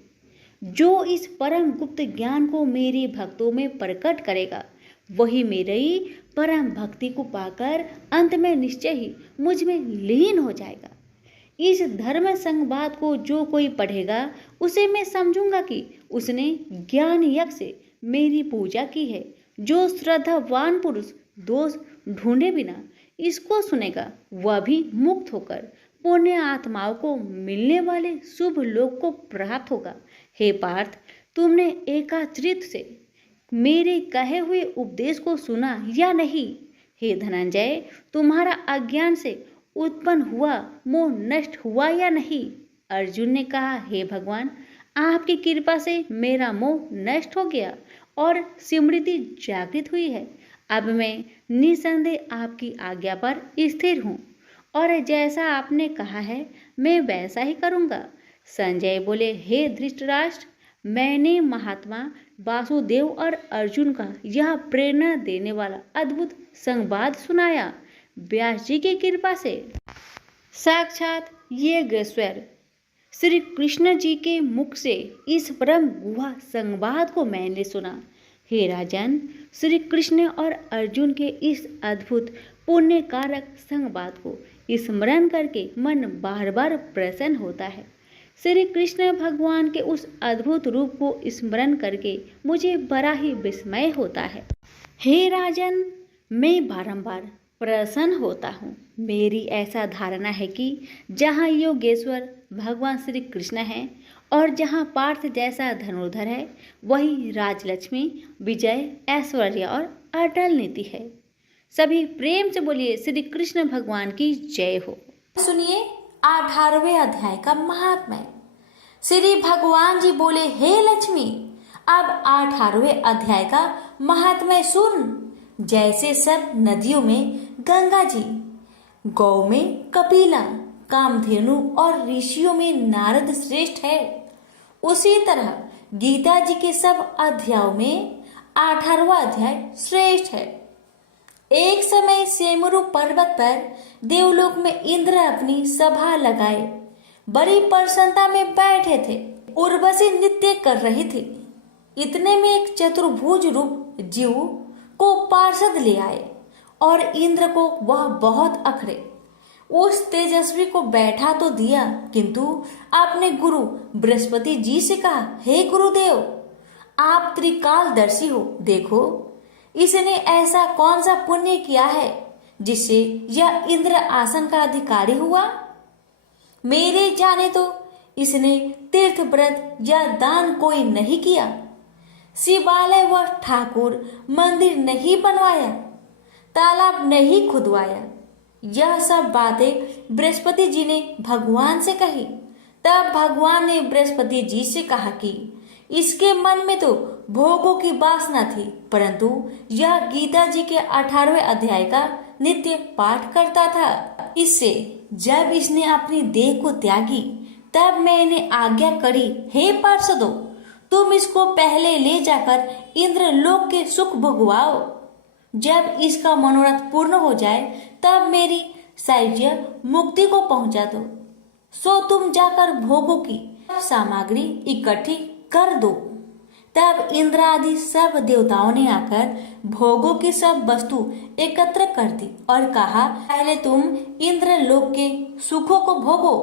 जो इस परम गुप्त ज्ञान को मेरे भक्तों में प्रकट करेगा वही मेरी परम भक्ति को पाकर अंत में निश्चय ही मुझ में लीन हो जाएगा। इस धर्म संवाद को जो कोई पढ़ेगा उसे मैं समझूंगा कि उसने ज्ञान यज्ञ से मेरी पूजा की है। जो श्रद्धावान पुरुष दोष ढूंढे बिना इसको सुनेगा वह भी मुक्त होकर पुण्य आत्माओं को मिलने वाले शुभ लोक को प्राप्त होगा। हे पार्थ, तुमने एकाचरित से मेरे कहे हुए उपदेश को सुना या नहीं? हे धनंजय, तुम्हारा अज्ञान से उत्पन्न हुआ मोह नष्ट हुआ या नहीं? अर्जुन ने कहा, हे भगवान, आपकी कृपा से मेरा मोह नष्ट हो गया और स्मृति जागृत हुई है। अब मैं निसंदेह आपकी आज्ञा पर स्थिर हूँ और जैसा आपने कहा है मैं वैसा ही करूँगा। संजय बोले, हे धृतराष्ट्र, मैंने महात्मा वासुदेव और अर्जुन का यह प्रेरणा देने वाला अद्भुत संवाद सुनाया। व्यास जी की कृपा से साक्षात यज्ञेश्वर श्री कृष्ण जी के मुख से इस परम गुहा संवाद को मैंने सुना। हे राजन, श्री कृष्ण और अर्जुन के इस अद्भुत पुण्य कारक संवाद को स्मरण करके मन बार बार प्रसन्न होता है। श्री कृष्ण भगवान के उस अद्भुत रूप को स्मरण करके मुझे बड़ा ही विस्मय होता है। हे राजन, मैं बारंबार प्रसन्न होता हूँ। मेरी ऐसा धारणा है कि जहाँ योगेश्वर भगवान श्री कृष्ण हैं और जहाँ पार्थ जैसा धनुर्धर है वही राजलक्ष्मी, विजय, ऐश्वर्य और अटल नीति है। सभी प्रेम से बोलिए श्री कृष्ण भगवान की जय हो। सुनिए 18वें अध्याय का महात्म्य। श्री भगवान जी बोले, हे लक्ष्मी, अब 18वें अध्याय का महात्म्य सुन। जैसे सब नदियों में गंगा जी, गौ में कपिला, कामधेनु और ऋषियों में नारद श्रेष्ठ है, उसी तरह गीता जी के सब अध्यायों में 18वां अध्याय श्रेष्ठ है। एक समय सेमरु पर्वत पर देवलोक में इंद्र अपनी सभा लगाए बड़ी प्रसन्नता में बैठे थे। उर्वशी नृत्य कर रही थी। इतने में एक चतुर्भुज रूप जीव को पार्षद ले आए और इंद्र को वह बहुत अखरे। उस तेजस्वी को बैठा तो दिया, किंतु आपने गुरु बृहस्पति जी से कहा, हे गुरुदेव, आप त्रिकालदर्शी हो, देखो इसने ऐसा कौन सा पुण्य किया है जिससे यह इंद्र आसन का अधिकारी हुआ। मेरे जाने तो इसने तीर्थ व्रत या दान कोई नहीं किया, शिवालय व ठाकुर मंदिर नहीं बनवाया, तालाब नहीं खुदवाया। यह सब बातें बृहस्पति जी ने भगवान से कही। तब भगवान ने बृहस्पति जी से कहा कि इसके मन में तो भोगों की वासना थी, परंतु यह गीता जी के 18वें अध्याय का नित्य पाठ करता था। इससे जब इसने अपनी देह को त्यागी, तब मैंने आज्ञा करी, हे पार्षदों, तुम इसको पहले ले जाकर इंद्र लोक के सुख भोगवाओ। जब इसका मनोरथ पूर्ण हो जाए, तब मेरी सायुज्य मुक्ति को पहुंचा दो। सो तुम जाकर भोगों की सामग्री इकट्ठी कर दो। तब इंद्र आदि सब देवताओं ने आकर भोगों की सब वस्तु एकत्र कर दी और कहा, पहले तुम इंद्र लोक के सुखों को भोगो।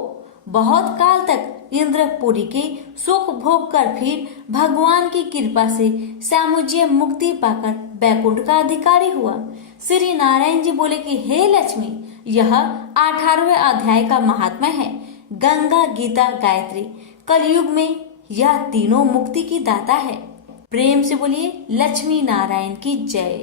बहुत काल तक इंद्रपुरी के सुख भोग कर फिर भगवान की कृपा से सामुज्य मुक्ति पाकर बैकुंठ का अधिकारी हुआ। श्री नारायण जी बोले कि हे लक्ष्मी, यह 18वें अध्याय का महात्मा है। गंगा, गीता, गायत्री। कलयुग में यह तीनों मुक्ति की दाता है। प्रेम से बोलिए लक्ष्मी नारायण की जय।